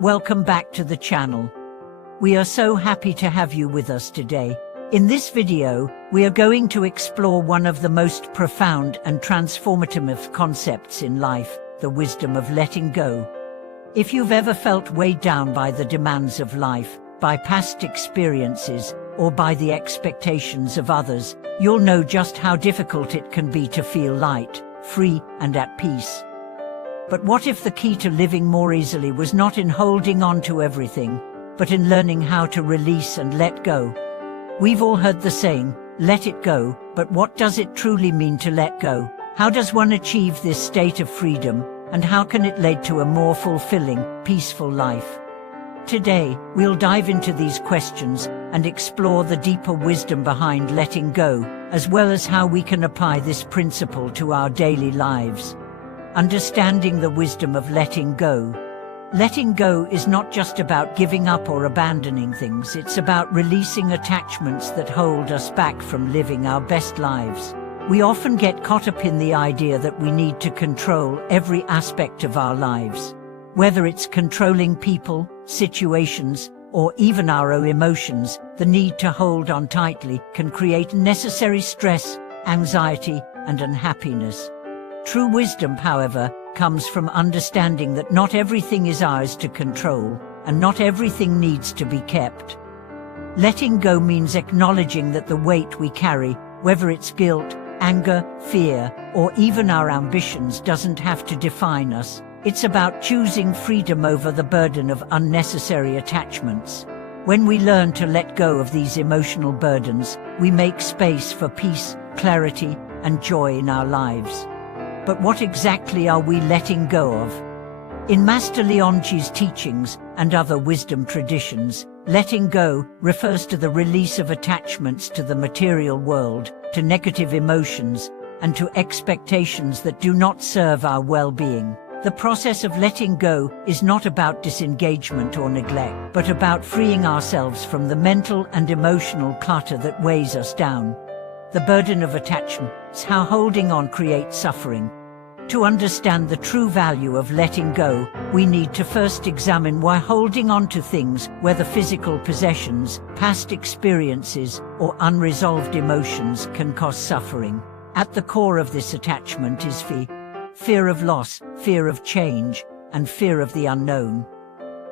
Welcome back to the channel. We are so happy to have you with us today. In this video, we are going to explore one of the most profound and transformative concepts in life, the wisdom of letting go. If you've ever felt weighed down by the demands of life, by past experiences, or by the expectations of others, you'll know just how difficult it can be to feel light, free, and at peace. But what if the key to living more easily was not in holding on to everything, but in learning how to release and let go? We've all heard the saying, let it go, but what does it truly mean to let go? How does one achieve this state of freedom, and how can it lead to a more fulfilling, peaceful life? Today, we'll dive into these questions and explore the deeper wisdom behind letting go, as well as how we can apply this principle to our daily lives. Understanding the wisdom of letting go. Letting go is not just about giving up or abandoning things, it's about releasing attachments that hold us back from living our best lives. We often get caught up in the idea that we need to control every aspect of our lives. Whether it's controlling people, situations, or even our own emotions, the need to hold on tightly can create unnecessary stress, anxiety, and unhappiness. True wisdom, however, comes from understanding that not everything is ours to control, and not everything needs to be kept. Letting go means acknowledging that the weight we carry, whether it's guilt, anger, fear, or even our ambitions, doesn't have to define us. It's about choosing freedom over the burden of unnecessary attachments. When we learn to let go of these emotional burdens, we make space for peace, clarity, and joy in our lives. But what exactly are we letting go of? In Master Lionji's teachings and other wisdom traditions, letting go refers to the release of attachments to the material world, to negative emotions, and to expectations that do not serve our well-being. The process of letting go is not about disengagement or neglect, but about freeing ourselves from the mental and emotional clutter that weighs us down. The burden of attachment is how holding on creates suffering. To understand the true value of letting go, we need to first examine why holding on to things, whether physical possessions, past experiences, or unresolved emotions, can cause suffering. At the core of this attachment is fear of loss, fear of change, and fear of the unknown.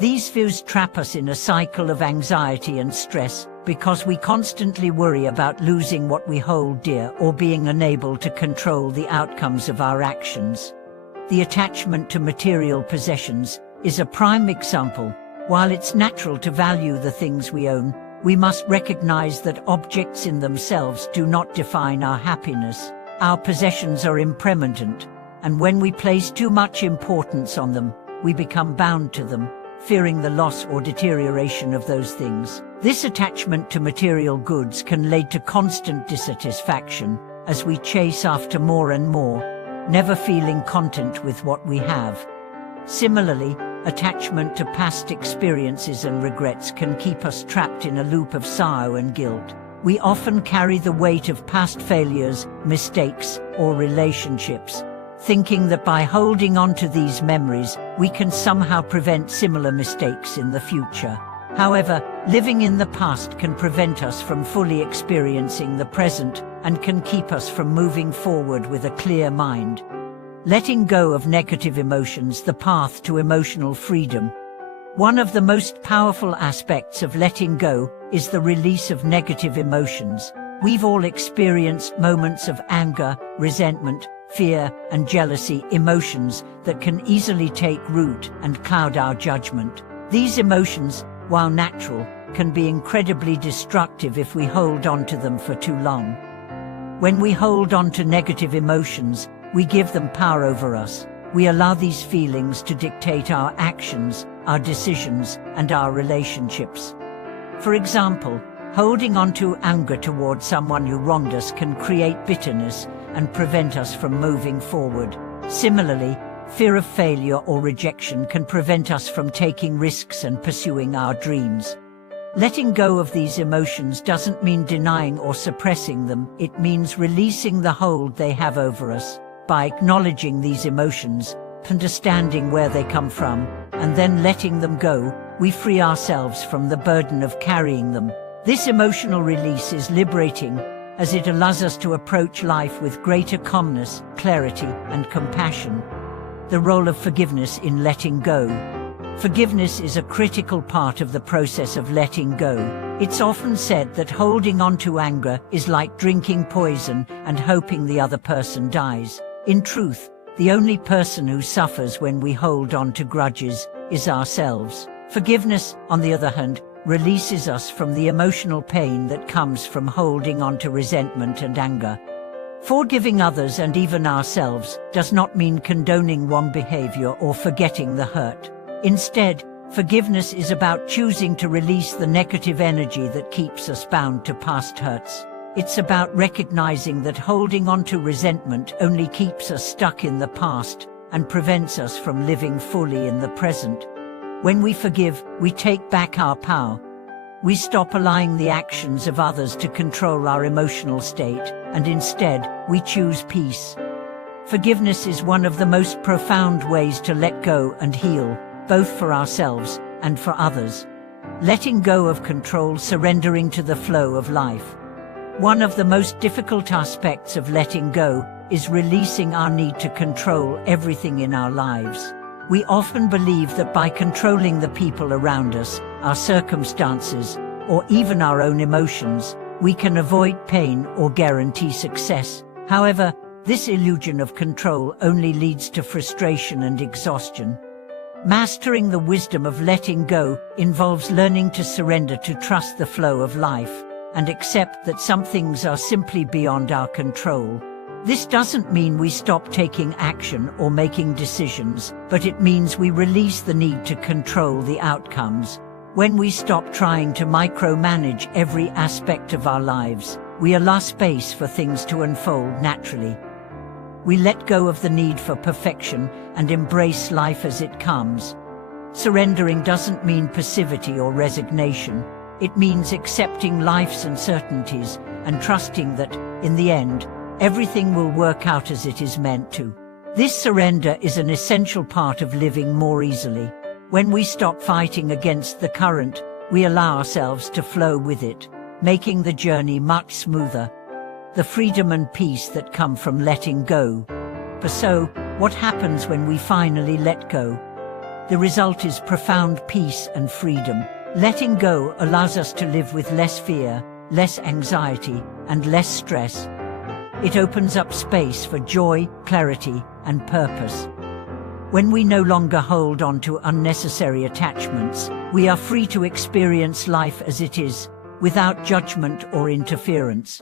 These fears trap us in a cycle of anxiety and stress, because we constantly worry about losing what we hold dear or being unable to control the outcomes of our actions. The attachment to material possessions is a prime example. While it's natural to value the things we own, we must recognize that objects in themselves do not define our happiness. Our possessions are impermanent, and when we place too much importance on them, we become bound to them, fearing the loss or deterioration of those things. This attachment to material goods can lead to constant dissatisfaction as we chase after more and more, never feeling content with what we have. Similarly, attachment to past experiences and regrets can keep us trapped in a loop of sorrow and guilt. We often carry the weight of past failures, mistakes, or relationships, thinking that by holding on to these memories, we can somehow prevent similar mistakes in the future. However, living in the past can prevent us from fully experiencing the present and can keep us from moving forward with a clear mind. Letting go of negative emotions, the path to emotional freedom. One of the most powerful aspects of letting go is the release of negative emotions. We've all experienced moments of anger, resentment, fear, and jealousy, emotions that can easily take root and cloud our judgment. These emotions, while natural, can be incredibly destructive if we hold on to them for too long. When we hold on to negative emotions, we give them power over us. We allow these feelings to dictate our actions, our decisions, and our relationships. For example, holding on to anger toward someone who wronged us can create bitterness and prevent us from moving forward. Similarly, fear of failure or rejection can prevent us from taking risks and pursuing our dreams. Letting go of these emotions doesn't mean denying or suppressing them, it means releasing the hold they have over us. By acknowledging these emotions, understanding where they come from, and then letting them go, we free ourselves from the burden of carrying them. This emotional release is liberating, as it allows us to approach life with greater calmness, clarity, and compassion. The role of forgiveness in letting go. Forgiveness is a critical part of the process of letting go. It's often said that holding on to anger is like drinking poison and hoping the other person dies. In truth, the only person who suffers when we hold on to grudges is ourselves. Forgiveness, on the other hand, releases us from the emotional pain that comes from holding on to resentment and anger. Forgiving others and even ourselves does not mean condoning wrong behavior or forgetting the hurt. Instead, forgiveness is about choosing to release the negative energy that keeps us bound to past hurts. It's about recognizing that holding on to resentment only keeps us stuck in the past and prevents us from living fully in the present. When we forgive, we take back our power. We stop allowing the actions of others to control our emotional state, and instead, we choose peace. Forgiveness is one of the most profound ways to let go and heal, both for ourselves and for others. Letting go of control, surrendering to the flow of life. One of the most difficult aspects of letting go is releasing our need to control everything in our lives. We often believe that by controlling the people around us, our circumstances, or even our own emotions, we can avoid pain or guarantee success. However, this illusion of control only leads to frustration and exhaustion. Mastering the wisdom of letting go involves learning to surrender, to trust the flow of life, and accept that some things are simply beyond our control. This doesn't mean we stop taking action or making decisions, but it means we release the need to control the outcomes. When we stop trying to micromanage every aspect of our lives, we allow space for things to unfold naturally. We let go of the need for perfection and embrace life as it comes. Surrendering doesn't mean passivity or resignation. It means accepting life's uncertainties and trusting that, in the end, everything will work out as it is meant to. This surrender is an essential part of living more easily. When we stop fighting against the current, we allow ourselves to flow with it, making the journey much smoother. The freedom and peace that come from letting go. So, what happens when we finally let go? The result is profound peace and freedom. Letting go allows us to live with less fear, less anxiety, and less stress. It opens up space for joy, clarity, and purpose. When we no longer hold on to unnecessary attachments, we are free to experience life as it is, without judgment or interference.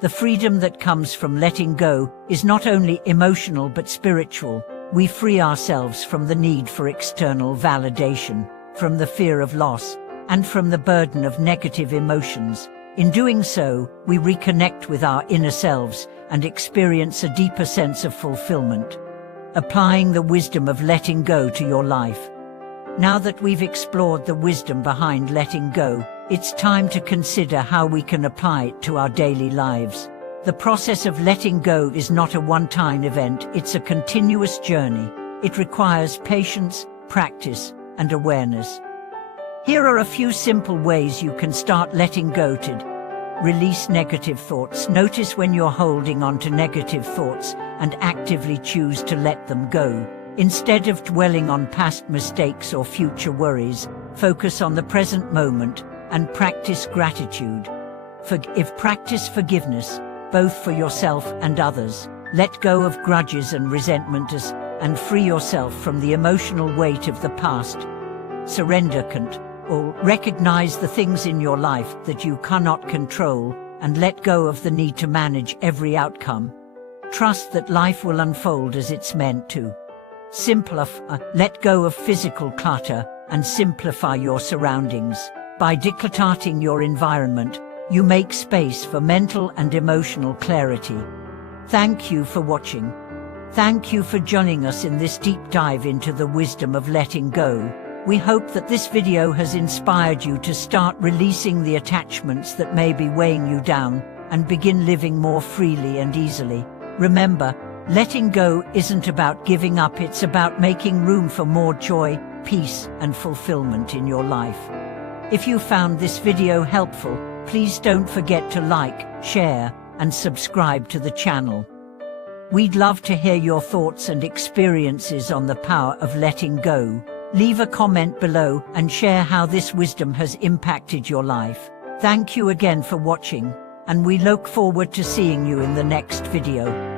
The freedom that comes from letting go is not only emotional but spiritual. We free ourselves from the need for external validation, from the fear of loss, and from the burden of negative emotions. In doing so, we reconnect with our inner selves and experience a deeper sense of fulfillment. Applying the wisdom of letting go to your life. Now that we've explored the wisdom behind letting go, it's time to consider how we can apply it to our daily lives. The process of letting go is not a one-time event, it's a continuous journey. It requires patience, practice, and awareness. Here are a few simple ways you can start letting go to release negative thoughts. Notice when you're holding on to negative thoughts and actively choose to let them go. Instead of dwelling on past mistakes or future worries, focus on the present moment and practice gratitude. Practice forgiveness, both for yourself and others. Let go of grudges and resentment and free yourself from the emotional weight of the past. Surrender or recognize the things in your life that you cannot control and let go of the need to manage every outcome. Trust that life will unfold as it's meant to. Let go of physical clutter and simplify your surroundings. By decluttering your environment, you make space for mental and emotional clarity. Thank you for watching. Thank you for joining us in this deep dive into the wisdom of letting go. We hope that this video has inspired you to start releasing the attachments that may be weighing you down and begin living more freely and easily. Remember, letting go isn't about giving up, it's about making room for more joy, peace and fulfillment in your life. If you found this video helpful, please don't forget to like, share, and subscribe to the channel. We'd love to hear your thoughts and experiences on the power of letting go. Leave a comment below and share how this wisdom has impacted your life. Thank you again for watching, and we look forward to seeing you in the next video.